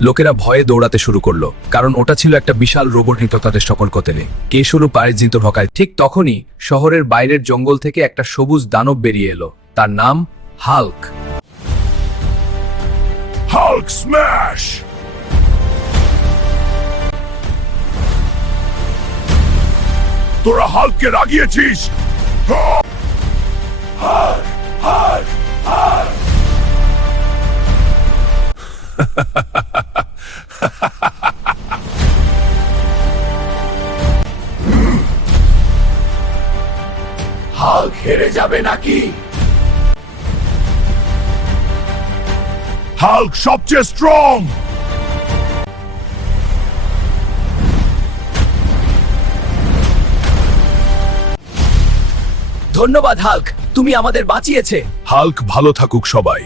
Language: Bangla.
লোকেরা ভয়ে দৌড়াতে শুরু করলো, কারণ ওটা ছিল একটা বিশাল রোবট নিত তাদের সকল কতেলে। কে শুরু পায়ে জিত ঢকায়। ঠিক তখনই শহরের বাইরের জঙ্গল থেকে একটা সবুজ দানব বেরিয়ে এলো। তার নাম হাল্ক। Hulk smash! তোরা হাল্ককে রাগিয়েছিস। Hulk, Hulk, Hulk! হাল্ক হেরে যাবে নাকি? হাল্ক সবচেয়ে স্ট্রং। ধন্যবাদ হাল্ক, তুমি আমাদের বাঁচিয়েছে। হাল্ক ভালো থাকুক সবাই।